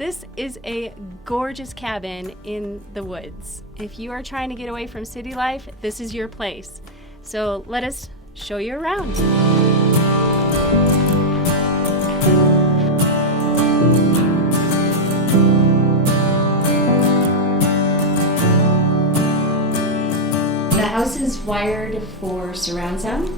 This is a gorgeous cabin in the woods. If you are trying to get away from city life, this is your place. So let us show you around. The house is wired for surround sound.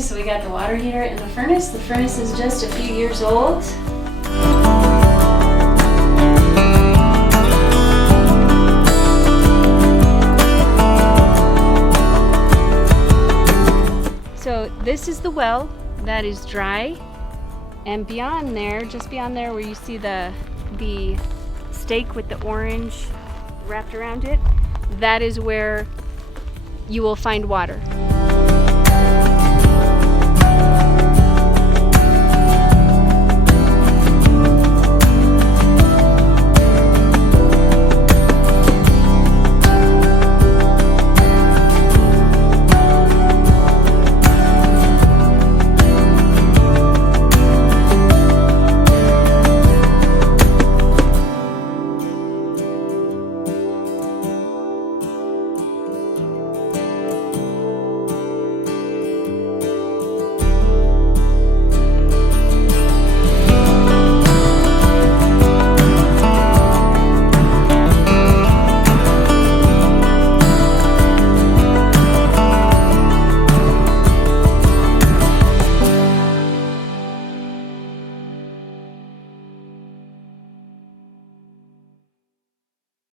So we got the water heater and the furnace. The furnace is just a few years old. So this is the well that is dry, and beyond there, just beyond there where you see the stake with the orange wrapped around it, that is where you will find water.